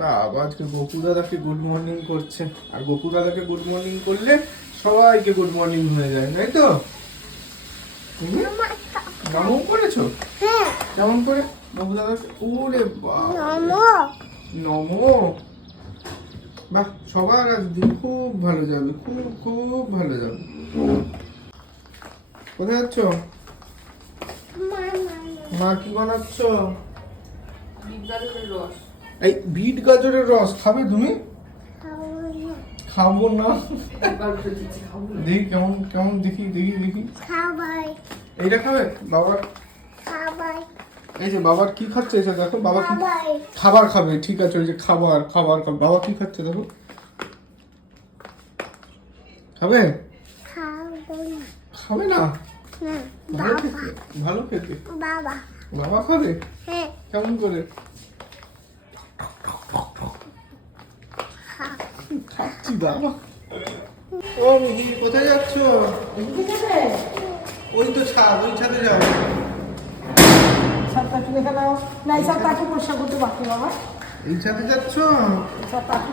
বাবা আজকে গোপু দাদাকে গুড মর্নিং করছে। আর গোপু দাদাকে গুড মর্নিং করলে সবাইকে গুড মর্নিং হয়ে যায় তাই তো? তুমি? নামও করেছ? কেমন করে? গোপু দাদাকে ওরে বাবা নমো। বাহ সবার আজ দিন খুব ভালো যাবে খুব খুব ভালো যাবে। কোথায় যাচ্ছ? মা কি বানাচ্ছ? এই বিট গাজরের রস খাবে তুমি? খাব না। দেখি কেমন কেমন দেখি দেখি দেখি। খাবার এইটা খাবে? বাবার এই যে বাবার কি খাচ্ছে? এটা দেখো বাবা কি খাবার খাবার খাবে? ঠিক আছে ওই যে খাবার খাবার খাবে। বাবা কি খাচ্ছে দেখো? খাবে? খাবে না। খেতে ভালো খেতে। বাবা। বাবা খাবে? হ্যাঁ। কেমন করে? খাচ্ছি বাবা। ও মিহি কোথায় যাচ্ছ? ওই তো ছাদ ওই ছাদে যাও ছাদটা তুলে খেলাও নাই ছাদটা একটু পরিষ্কার করতে বাকি বাবা। যাচ্ছ?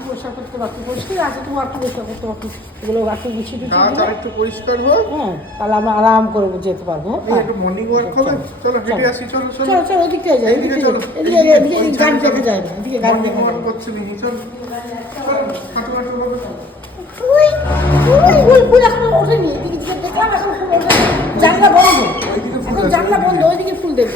পরিষ্কার করতে বাকি পরিষ্কার আছে তোমার একটু পরিষ্কার করতে বাকি এগুলো একটু গুছিয়ে দিচ্ছি। আর একটু পরিষ্কার হোক। হ্যাঁ তাহলে আমরা আরাম করে যেতে পারব এই একটু মর্নিং ওয়াক হবে চলো হেঁটে আসি চলো চলো। চলো চলো ওদিক যাই এইদিকে চলো। এদিকে এদিকে এদিকে গাড়ি দেখা না এদিকে মর্নিং দেখা না। চলো। হাঁটু হাঁটু চলো। ফুল ফুল ফুল ফুল এখনও ওঠেনি। এদিকে যে দেখলাম এখন ফুল ওঠেনি। জানলা বন্ধ। এখন জানলা বন্ধ। ওইদিকে ফুল দেখব।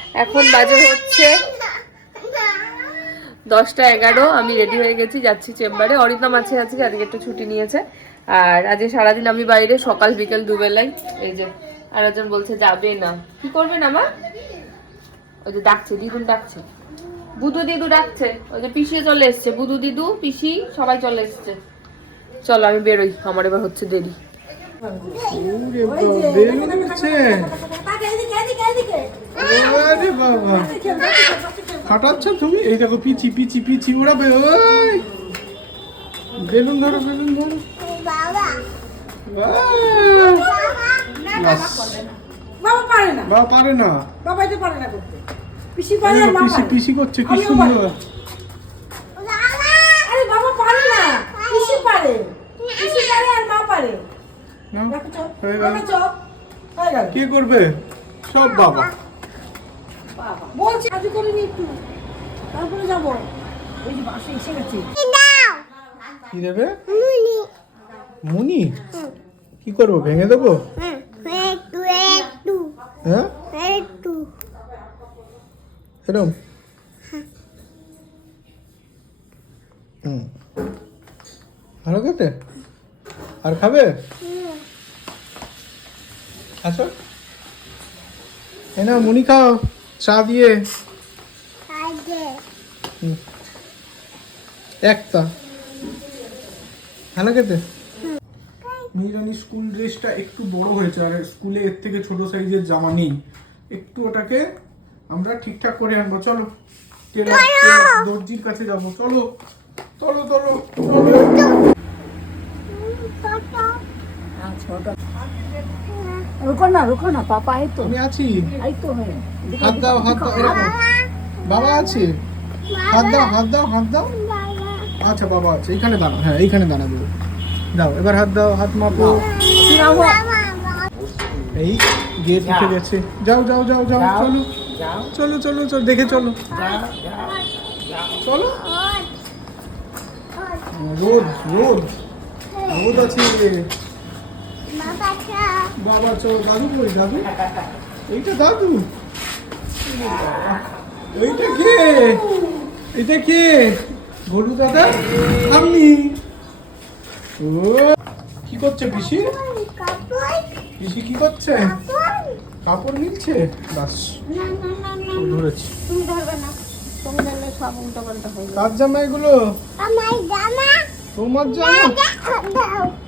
এখন বাজে হচ্ছে দশটা এগারো, আমি রেডি হয়ে গেছি, যাচ্ছি চেম্বারে। অরিন্দম আছে আজকে আজকে একটু ছুটি নিয়েছে। আর আজকে সারাদিন আমি বাইরে, সকাল বিকেল দুবেলাই। এই যে আর একজন বলছে যাবে না। কি করবেন আমার ওই যে ডাকছে দিদুন ডাকছে। বুধু দিদু ডাকছে। ওই যে পিসিয়ে চলে এসছে বুধু দিদু, পিসি, সবাই চলে এসছে। চলো, আমি বেরোই। আমার এবার হচ্ছে দেরি। ফাটাচ্ছ তুমি? এই দেখো পিচি পিচি পিচি ওড়াবে ওই। বেলুন ধরো বেলুন ধরো। বাবা। পারে না। বাবা পারে না। পিসি করছে কি সুন্দর পারি। বাবা আরে বাবা পারে না পিসি পারে পিসি পারে আর মা পারে নাও, দেখো চো হয়ে গেল। দেখো চো হয়ে গেল কে করবে? সব বাবা। বাবা। বলছি আজ করিনি একটু। তারপরে যাব। ওই যে বাসে এসে গেছে। দাও। কি দেবে? মুনি। মুনি? কি করব ভেঙে দেবো? হুম একটু একটু। হ্যাঁ? একটু। এরম? হুম। ভালো খেতে? আর খাবে? আচ্ছা এই না মুনি খাও চা দিয়ে। একটা। ভালো খেতে? মিরানি স্কুল ড্রেসটা একটু বড় হয়েছে আর স্কুলে এর থেকে ছোট সাইজের জামা নেই। একটু ওটাকে আমরা ঠিকঠাক করে আনব চলো। দর্জির কাছে যাব চলো। চলো চলো চলো। রুকো না রুকো না পাপা এই তো। আমি আছি। এই তো হ্যাঁ। হাত দাও হাত দাও বাবা। আছে? হাত দাও হাত দাও হাত দাও। আচ্ছা বাবা আছে। এখানে দাঁড়াও। হ্যাঁ এইখানে দাঁড়াবে। দাও এবার হাত দাও হাত মাপো। এই গেট উঠে গেছে। যাও যাও যাও যাও চলো। চলো চলো চলো দেখে চলো। চলো। রোদ রোদ। রোদ আছে। বাবা চলো দাদু কই দাদু। এইটা দাদু? এইটা কে? এটা কে? গরু দাদা? আমি। ও কি করছে পিসি? পিসি কি করছে? কাপড় নিচ্ছে? বাস না না না না ধরেছি। তুমি ধরবে না। তুমি ধরলে সব উল্টো পাল্টা হয়ে যাবে। কার জামা এগুলো আমার জামা তোমার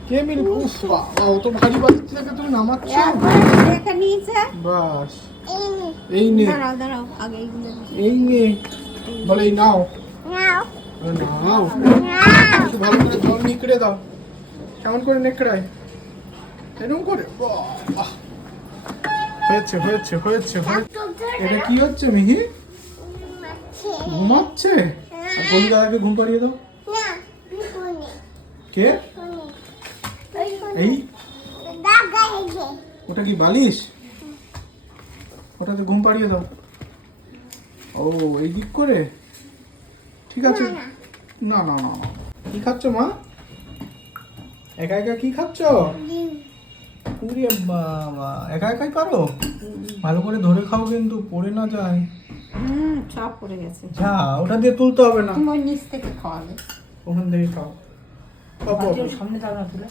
কে মিল উফ বাবা অত ভারী থেকে তুমি নামাচ্ছ। বাস। এই নে, দাঁড়াও দাঁড়াও আগে এই নে বলে নাও। নাও নাও ভালো করে জল নিকড়ে দাও। কেমন করে নেকড়ায়? এরকম করে! হয়েছে হয়েছে হয়েছে এটা কি হচ্ছে মিহি? ঘুমাচ্ছে? বলি দাদাকে ঘুম পাড়িয়ে দাও। কে? এই? ওটা কি বালিশ? ওটাতে ঘুম পাড়িয়ে দাও। ও এই দিক করে? ঠিক আছে। না না। না কি খাচ্ছ মা? একা একা কি খাচ্ছ? উড়িয়ে বাবা একা একাই পারো? ভালো করে ধরে খাও কিন্তু পড়ে না যায়। হুম সব পড়ে গেছে। যা ওটা দিয়ে তুলতে হবে না। নিচ থেকে খাওয়াবে ওখান থেকে খাও। সামনে না তুলে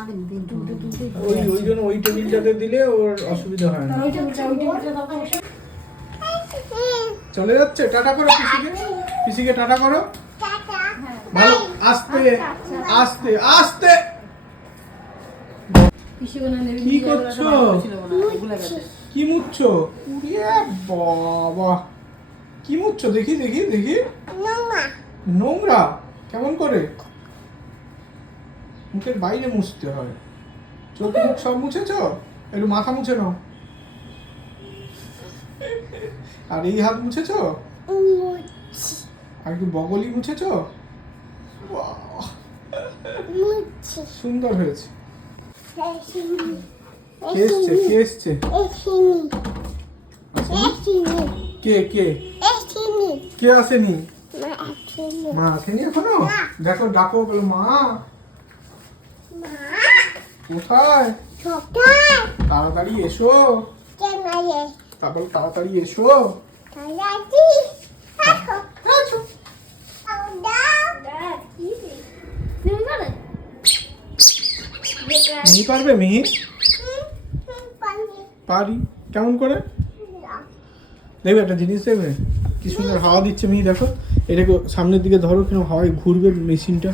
আরেকদিন তুলতে তুলতে ওই ওই জন্য ওই টেবিলটাতে দিলে ওর অসুবিধা হয় না। ওইটা ওইটা ওইটা ওইটা দাও বসে। চলে যাচ্ছে? টাটা করো পিসিকে। পিসিকে টাটা করো। ভালো আস্তে আস্তে আস্তে। কি করছ? কি মুচ্ছো? উড়িয়ে বাবা। কি মুচ্ছো? দেখি দেখি দেখি। নোংরা। নোংরা? কেমন করে? মুখের বাইরে মুছতে হয়। চোখ মুখ সব মুছেছো? একটু মাথা মুছে নাও। আর এই হাত মুছেছো? মুছি। আর একটু বগলি মুছেছো? সুন্দর হয়েছে। কে এসছে? কে এসছে? এসিনি। এসিনি। কে কে? কে আসেনি? মা আসেনি। এখনও? দেখো ডাকো বলো মা। কোথায়? তাড়াতাড়ি এসো। তারপর তাড়াতাড়ি এসো। মিহি পারবে মিহি? পারি। কেমন করে? দেখবে একটা জিনিস দেখবে? কি সুন্দর হাওয়া দিচ্ছে মিহি দেখো। এটাকে সামনের দিকে ধরো কেন হাওয়ায় ঘুরবে মেশিনটা।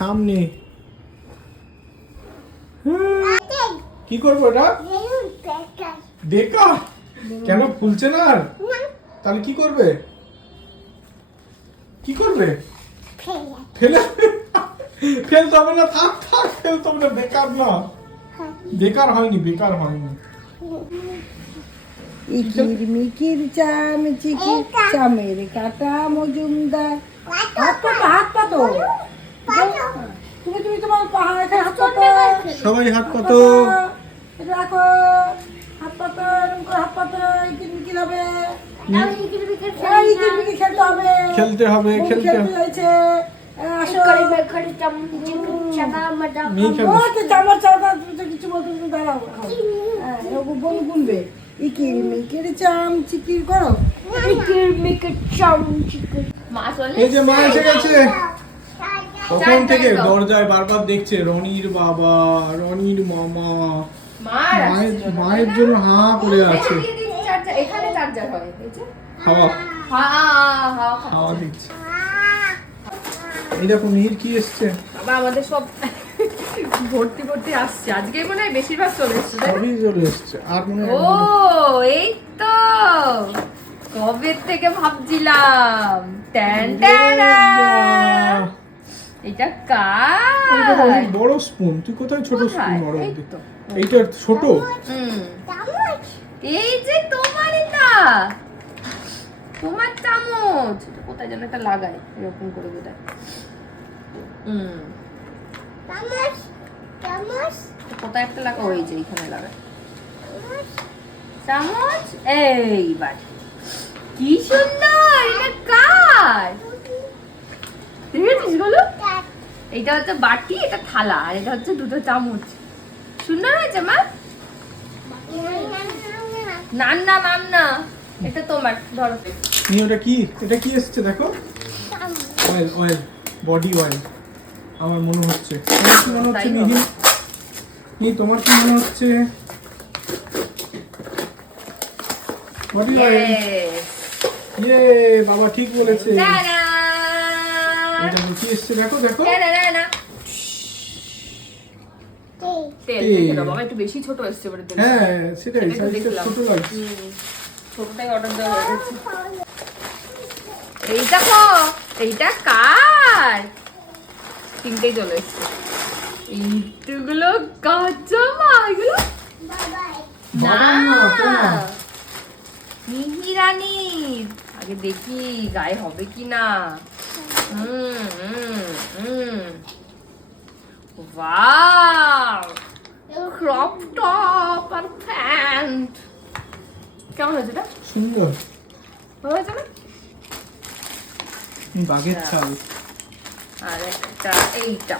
সামনে। হ্যাঁ, কি করব এটা? বেকার কেন ফুলছে না আর? তাহলে কি করবে? কি করবে? ফেলে। ফেলে? ফেলতে হবে না থাক থাক ফেলতে হবে না বেকার না। বেকার হয়নি বেকার হয়নি। ইকির মিকির চাম চিকির। চামের কাটা মজুমদার। হাত পাতো পাতো হাত পাতো তুমি তুমি তোমার পাহাড় এখানে হাত পাতো। সবাই হাত পাতো। রাখো। হাত পাতো এরকম করে হাত পাতো। ইকির হবে। বিকির ইকির মিকির খেলতে হবে। খেলতে হবে খেলতে হবে। কিছু বলতে দাঁড়াও। হ্যাঁ গুনবে। ইকির মিকির চাম চিকির করো। ইকির চাম চিকু মা এই যে মা এসে গেছে। কখন থেকে। দরজায় বারবার দেখছে রনির বাবা রনির মামা। মায়ের মায়ের জন্য। হা করে আছে। এখানে চার্জার হয় হাওয়া হাওয়া দিচ্ছে। এই দেখো মিহির কি এসছে? বাবা আমাদের সব ভর্তি ভর্তি আসছে। আজকে মনে হয় বেশিরভাগ চলে এসছে সবই চলে এসছে। আর মনে ও এই তো। কবে থেকে ভাবছিলাম? ট্যান ট্যানা। এটা কার? বড় স্পুন তুই কোথায় ছোট স্পুন বড়। এইটা ছোট। এই যে তোমার এটা তোমার চামচ। কোথায় যেন একটা লাগায় এরকম করে বোধহয় হুম। চামচ চামচ তো কোথায় একটা লাগা ওই যে এখানে লাগায়। চামচ? এইবার। কি সুন্দর! এটা কার? দেখেছিস বলো এইটা হচ্ছে বাটি এটা থালা আর এটা হচ্ছে দুটো চামচ। সুন্দর হয়েছে মা? নান না নান না এটা তোমার ধরো। নি ওটা কি এটা কি এসছে দেখো? অয়েল অয়েল বডি অয়েল আমার মনে হচ্ছে। তোমার কি মনে হচ্ছে তোমার কি মনে হচ্ছে? Do you ইয়ে বাবা ঠিক বলেছে! এটা কি এসছে দেখো দেখো। Ta-da-da-da. তেল এই। দেখে দাও বাবা একটু বেশি ছোট এসছে এবারে তেল হ্যাঁ সেটাই সেটাই সাইজটা ছোট লাগছে। ছোটটাই অর্ডার দেওয়া এই দেখো এইটা কার? তিনটেই চলে এসছে। এইগুলো কাঁচা মা এগুলো না। বাবা মিহিরানির আগে দেখি গায়ে হবে কি না হুম হুম হুম ওয়াও ক্রপ টপ আর প্যান্ট কেমন হয়েছে এটা? সুন্দর। ভালো হয়েছে না? বাঘের আচ্ছা। ছাল। আর একটা এইটা।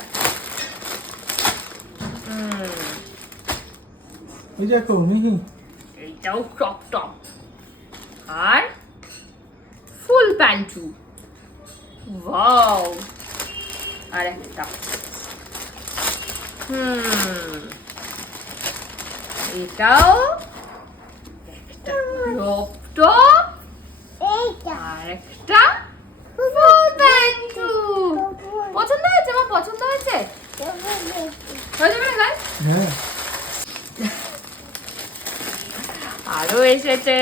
ওই দেখো মিহি এইটাও ক্রপ টপ আর ফুল প্যান্টু ওয়াও আর একটা হুম এটাও একটা ক্রপ টপ আর একটা ফুল প্যান্টু পছন্দ হয়েছে মা পছন্দ হয়েছে হয়ে যাবে না হ্যাঁ আরও এসেছে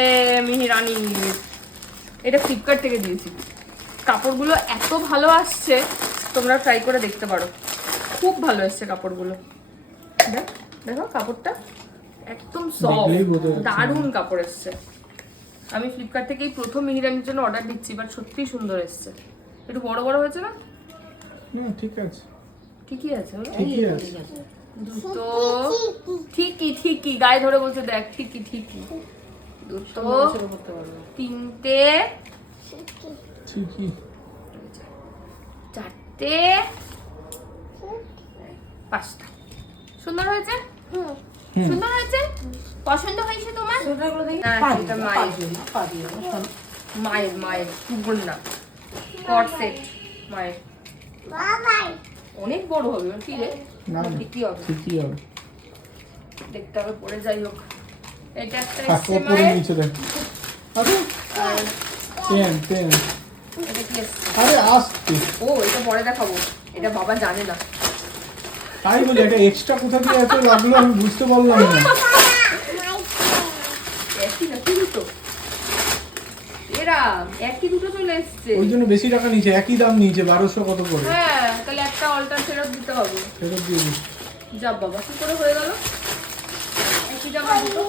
মিহিরানি এটা ফ্লিপকার্ট থেকে দিয়েছি কাপড়গুলো এত ভালো আসছে তোমরা ট্রাই করে দেখতে পারো। খুব ভালো এসছে কাপড়গুলো। দেখ দেখো কাপড়টা একদম সফট দারুণ কাপড় এসছে। আমি ফ্লিপকার্ট থেকেই প্রথম মিহিরানির জন্য অর্ডার দিচ্ছি বাট সত্যিই সুন্দর এসছে। একটু বড় বড় হয়েছে না? হ্যাঁ ঠিক আছে। ঠিকই আছে? ঠিকই আছে। দুটো ঠিকই ঠিকই গায়ে ধরে বলছে দেখ ঠিকই ঠিকই। দুটো তিনটে ঠিকই চারটে পাঁচটা। সুন্দর হয়েছে? সুন্দর হয়েছে? পছন্দ হয়েছে তোমার? মায়ের। মায়ের টুকুর না। কট সেট মায়ের অনেক বড় হবে কি রে। ঠিকই হবে। ঠিকই হবে। দেখতে হবে পরে যাই হোক। এটা একটা এসছে মায়ের। নিচে দেখ আরে আর পেন পেন এটা কি আরে আসতে ও এটা পরে দেখাবো। এটা বাবা জানে না। তাই বলি এটা এক্সট্রা কোথা দিয়ে এত লাগল আমি বুঝতে পারলাম না। একই না কি দুটো। এরা একই দুটো চলে এসছে। ওই জন্য বেশি টাকা নিয়েছে একই দাম নিয়েছে বারোশো কত করে? হ্যাঁ তাহলে একটা অল্টার ফেরত দিতে হবে। ফেরত দিয়ে দিস যা বাবা কি করে হয়ে গেল? একই জামা দুটো?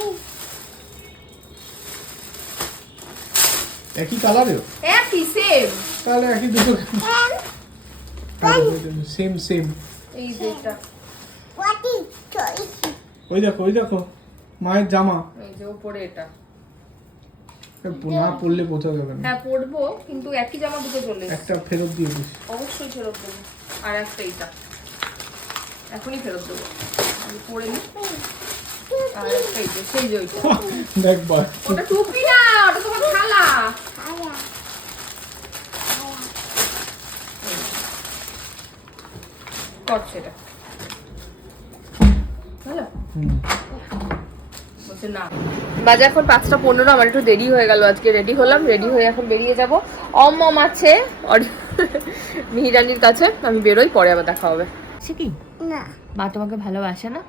একই কালারেও একই সেম তাহলে একই দুটো সেম সেম এই যে এটা হোয়াট ইজ চয়েস ওই দেখো ওই দেখো। মায়ের জামা। এই যে উপরে এটা। না পরলে বোঝা যাবে না। হ্যাঁ পরবো কিন্তু একই জামা দুটো চলে একটা ফেরত দিয়ে দিস। অবশ্যই ফেরত দেবো। আর একটা এইটা। এখনই ফেরত দেবো। আমি পরে নি আর একটা এই যে সেই যে ওইটা। দেখ বার ওটা টুপি না ওটা তোমার থালা আয়া কর সেটা বাজে এখন পাঁচটা পনেরো আমার একটু দেরি হয়ে গেল আজকে রেডি হলাম রেডি হয়ে এখন বেরিয়ে যাব। অমম আছে মিহিরানির কাছে আমি বেরোই পরে আবার দেখা হবে। সে কি? না। মা তোমাকে ভালোবাসে না?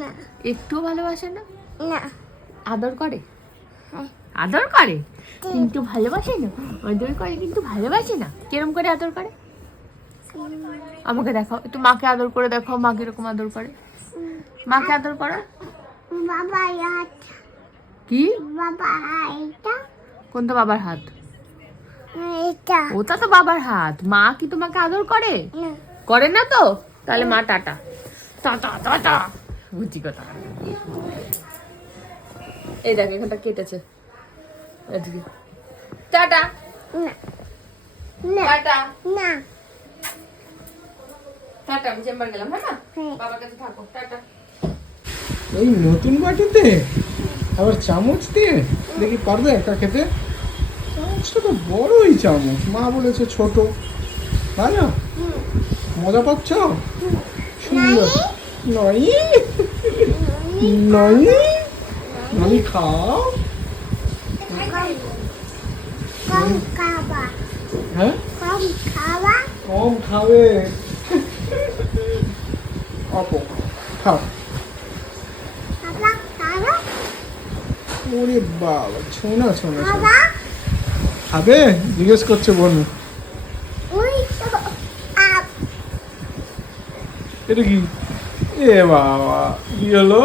না। একটুও ভালোবাসে না? না। আদর করে? হ্যাঁ। আদর করে? কিন্তু ভালোবাসে না। আদর করে কিন্তু ভালোবাসে না। কিরম করে আদর করে? আমাকে দেখাও। একটু মাকে আদর করে দেখাও। মা কীরকম আদর করে। মাকে আদর করো। বাবা কি? বাবা এটা কোনটা বাবার হাত? এটা ওটা তো বাবার হাত। মা কি তোমাকে আদর করে? করে না তো? তাহলে মা টাটা। টাটা টাটা বুঝি কথা। এই দেখ এখানটা কেটেছে। আজকে টাটা। না। না। টাটা। না। টাটা আমি চেম্বার গেলাম হ্যাঁ না হ্যাঁ। বাবার কাছে থাকো। টাটা। এই নতুন বাটিতে? আবার চামচ দিয়ে? দেখি পারবে একা খেতে? চামচটা তো বড়ই চামচ। মা বলেছে ছোট। তাই না? মজা পাচ্ছ? সুন্দর। নয় ননি? ননি খাও। কম খাবা। হ্যাঁ? কম খাবা? কম খাবে। অপ খাও। খাবা? খাবা? ওরে বাবা ছোনা ছোনা খাবা? জিজ্ঞেস করছে বনু। এটা কি? এ বাবা কি হলো?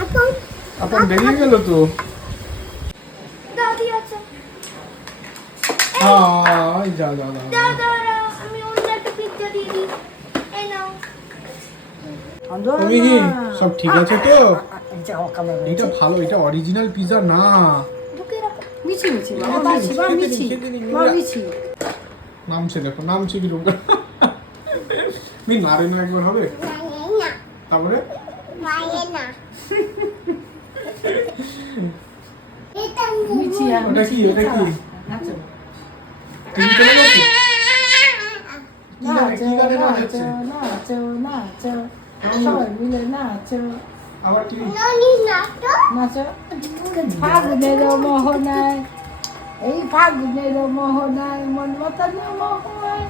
আপন। আপনার বেরিয়ে গেল তো দাদি আছে হাই যা যা যা দাদা আমি অন্য একটা পিজ্জা দিয়ে দিই। এই নাও। তুমি কি সব ঠিক আছে তো? এটা ভালো এটা অরিজিনাল পিজা না। মিছি মিছি মিছি। মিছি। মিছি নামছে দেখো নামছে কি রোগ মি নারে না একবার হবে? তারপরে? মিছি ওটা কি ওটা কি? তুমি চলে যাচ্ছ নাচো নাচো নাচো নাচো সবাই মিলে নাচো আবার কি নাচো ফাগুনের মোহনায় এই ফাগুনের মোহনায় মন মতন মোহনায়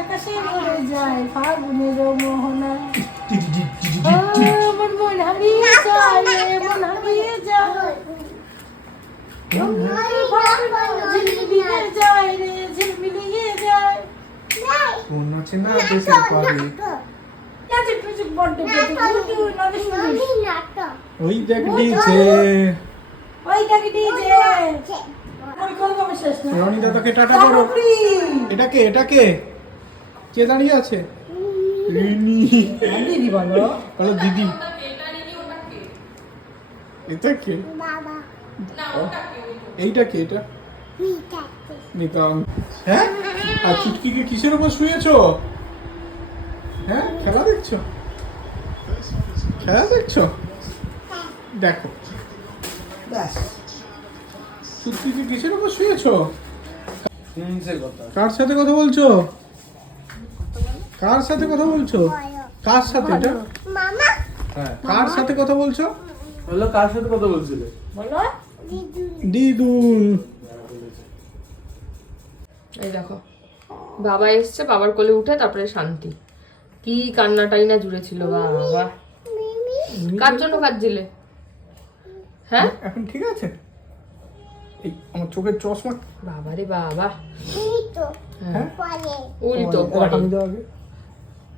আকাশে ঘুরে যায় ফাগুনের মোহনায় মন মন হারিয়ে যায় মন হারিয়ে যায় ঝিলমিলিয়ে যায় রে ঝিলমিলিয়ে যায় কোন আছে না দেশের ওই দেখ ডিজে রনি দাদাকে টাটা করো? এটাকে এটাকে কে? দাঁড়িয়ে আছে রিনি দিদি বলো বলো দিদি এটা কে? বাবা ও, এইটা কি এটা? নিতাম হ্যাঁ? আর চুটকিকে কিসের উপর শুয়েছো? হ্যাঁ খেলা দেখছ? খেলা দেখছ? দেখো। ব্যাস। চুটকিকে কিসের উপর শুয়েছো? কার সাথে কথা বলছো? কার সাথে কথা বলছো? কার সাথে এটা? মামা। কার সাথে কথা বলছো? হলো কার সাথে কথা বলছিলে? বলো। দিদুন এই দেখো বাবা এসছে বাবার কোলে উঠে তারপরে শান্তি। কি কান্নাটাই না জুড়ে ছিল বাবা। কার জন্য কাঁদছিলে? হ্যাঁ? এখন ঠিক আছে? এই আমার চোখের চশমা। বাবা রে বাবা। এই হ্যাঁ। পরে উল্টো।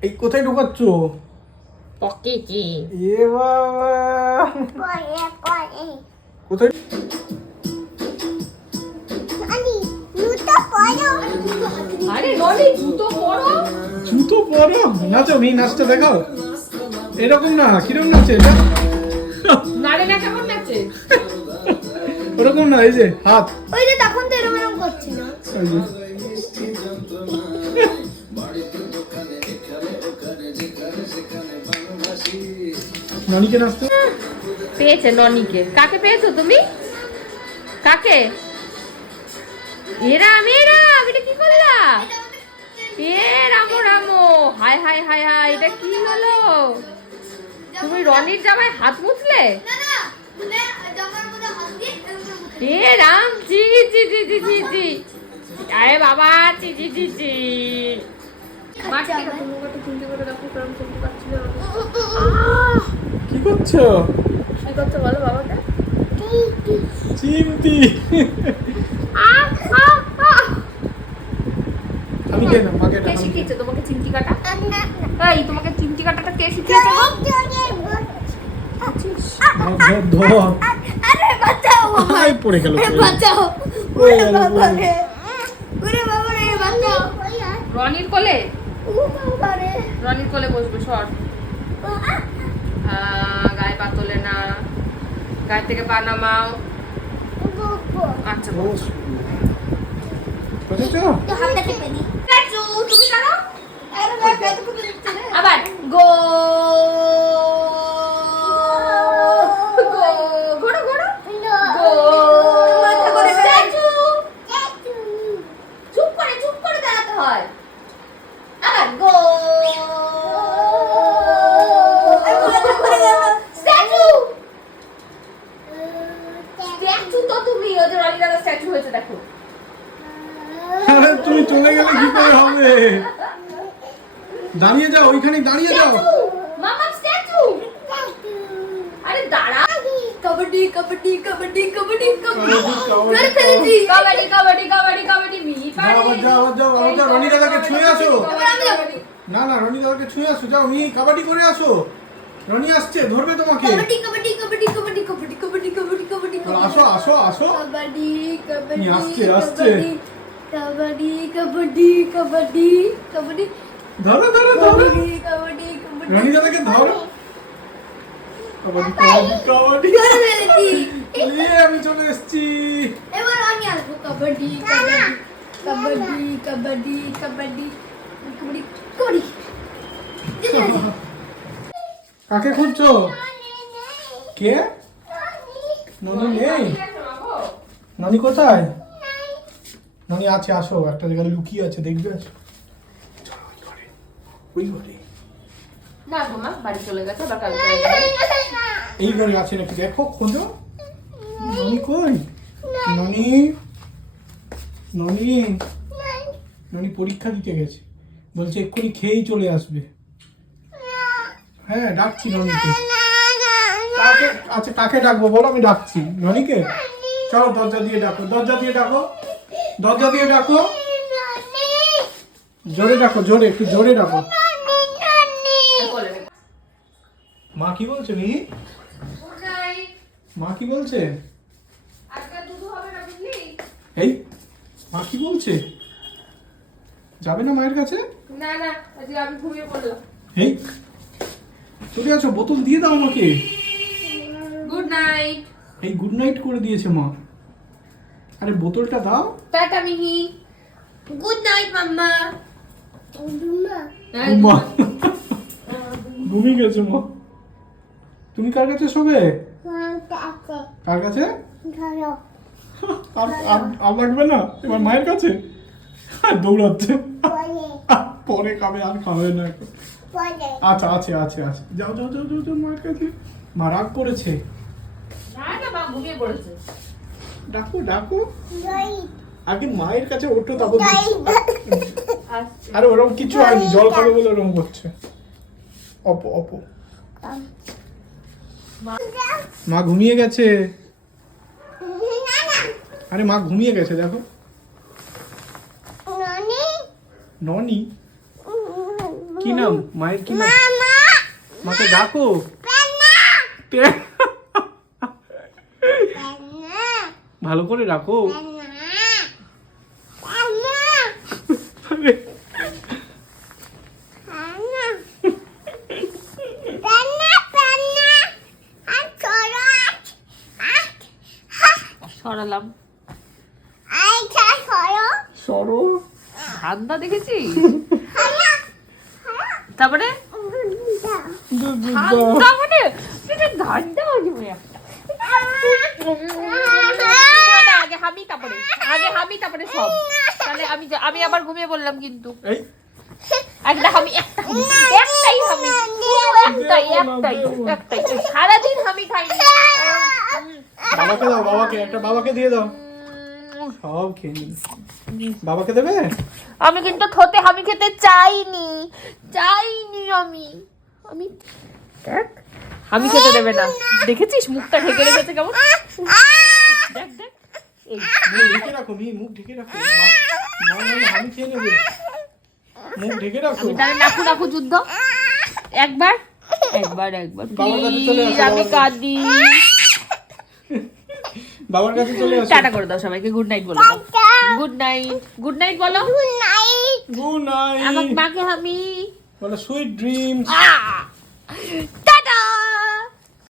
এই কোথায় ঢোকাচ্ছ? পকে কি এ বাবা। কোথায়? আনি নুটা পড়ো জুতো পরো। নাচো মি নাচটা দেখাও। এরকম না কীরকম নাচে এটা? নারে না কেমন নাচে? ওরকম না এই যে হাত। ওই যে তখন তো এরকম এই যে। ননিকে নাচতে? পেয়েছে ননিকে? কাকে পেয়েছ তুমি? কাকে? এরা মেয়েরা এটা কি করলা এ রামো রামো। হায় হায় হায় হায় এটা কি হলো? তুমি রনির জামায় হাত মুছলে? এ রাম জি জি জি জি জি জি। আরে বাবা জি জি জি জি। আহ! কি করছ? কি করছ বলো বাবাকে? চিমটি! আমি মাকে কে শিখিয়েছে? তোমাকে চিমটি কাটা? এই তোমাকে চিমটি কাটাটা কে শিখিয়েছে? গো? ধর ধর। আরে বাঁচাও। হাই পড়ে গেল বাঁচাও পড়ে গেল, পড়ে ওরে বাবা রে বাঁচাও। রনির কোলে? ও বাবা রে রনির কোলে বসবে সর আহ, গায়ে পা তোলে না। গায়ে থেকে পা নামাও। আচ্ছা আবার গো গো ঘোড়ো ঘোড়ো গো। মাথা করে স্ট্যাচু। চাচু চুপ করে চুপ করে দাঁড়াতে হয়। আবার গো। হয়েছে দেখো তুমি চলে গেলে কি করে হবে দাঁড়িয়ে যাও ওইখানে দাঁড়িয়ে যাও মামা স্ট্যাচু আরে দাঁড়া কবাডি কবাডি কবাডি কবাডি কবাডি করে ফেলেছি কবাডি কবাডি কবাডি কবাডি মিহি পাড়ি যাও যাও যাও যাও রনি দাদাকে ছুঁয়ে আসো না না রনি দাদাকে ছুঁয়ে আসো যাও মিহি কবাডি করে আসো রনি আসছে ধরবে তোমাকে কবাডি কবাডি কবাডি কবাডি আসো আসো আসো। কবাডি কবাডি আসছে, আসছে। কবাডি কবাডি কবাডি কবাডি। ধরো ধরো ধরো। কবাডি কবাডি দাদাকে ধরো। কাবাডি কাবাডি কাবাডি। আমি চলে এসেছি। এবার আমি আসব। কবাডি কবাডি কবাডি কবাডি কবাডি কবাডি কবাডি। কাকে খুঁজছো? কে? ননি নেই? ননি কোথায়? ননি আছে আসো একটা জায়গায় লুকিয়ে আছে দেখবে? ওই ঘরে না গো মা বাড়ি চলে গেছে আবার কালকে এই ঘরে আছে নাকি? দেখো খোঁজো। ননি কই? ননি। ননি? ননি? পরীক্ষা দিতে গেছে। বলছে এক্ষুনি খেয়েই চলে আসবে। হ্যাঁ ডাকছি ননিকে। কাকে? আচ্ছা কাকে ডাকবো? বলো আমি ডাকছি। ননিকে চলো দরজা দিয়ে ডাকো। দরজা দিয়ে ডাকো। দরজা দিয়ে ডাকো। জোরে ডাকো জোরে একটু জোরে ডাকো। মা কি বলছে মি মা কি বলছে? এই মা কি বলছে? যাবে না মায়ের কাছে? না না আজকে আমি ঘুমিয়ে পড়লাম। এই চলে আসো বোতল দিয়ে দাও আমাকে। নাইট এই গুড নাইট করে দিয়েছে মা। আরে বোতলটা দাও। টাটা মিহি। গুড নাইট মাম্মা। মা ঘুমিয়ে গেছে মা। তুমি কার কাছে শোবে? কার কাছে? আর লাগবে না? এবার মায়ের কাছে? দৌড়াচ্ছে। পরে। খাবে আর খাবে না আচ্ছা আছে আছে আছে। যাও যাও যাও যাও যাও মায়ের কাছে। মা রাগ করেছে। ডাকো ডাকো। আগে মায়ের কাছে ওঠো তারপর দিচ্ছি। আরে ওরকম কিছু হয়নি জল খাবে বলে ওরকম করছে। অপো অপো। মা ঘুমিয়ে গেছে। আরে মা ঘুমিয়ে গেছে দেখো। ননি। কি নাম? মায়ের কি নাম? মাকে ডাকো। পে- ভালো করে রাখো। আরে, সরালাম সরো। ধান্দা দেখেছিস তারপরে ধান্দা মানে এটা ধান্দা আসবে একটা না, আগে হামি তারপরে আগে হামি তারপরে সব তাহলে আমি যা- আমি আবার ঘুমিয়ে বললাম কিন্তু এই একটা হামি একটা হামি একটাই হামি একটাই একটাই একটাই সারাদিন হামি খাইনি। বাবাকে দাও বাবাকে একটা বাবাকে দিয়ে দাও। সব খেয়ে বাবাকে দেবে? আমি কিন্তু থতে হামি খেতে চাইনি। চাইনি আমি। আমি দেখ হামি খেতে দেবে না। দেখেছিস মুখটা ঢেকে রেখেছে কেমন? দেখ দেখ। ঢেকে রাখো মি মুখ ঢেকে রাখো। মা মা নাহলে আমি খেয়ে নেবে। মুখ ঢেকে রাখো। তাহলে নাকু নাকু যুদ্ধ। একবার একবার একবার। আমি কাঁদি। বাবার কাছে চলে আসো। টাটা করে দাও সবাইকে গুড নাইট বলো। গুড নাইট গুড নাইট বলো। গুড আমার নাইট মাকে আমি। বলো সুইট ড্রিমস টাটা!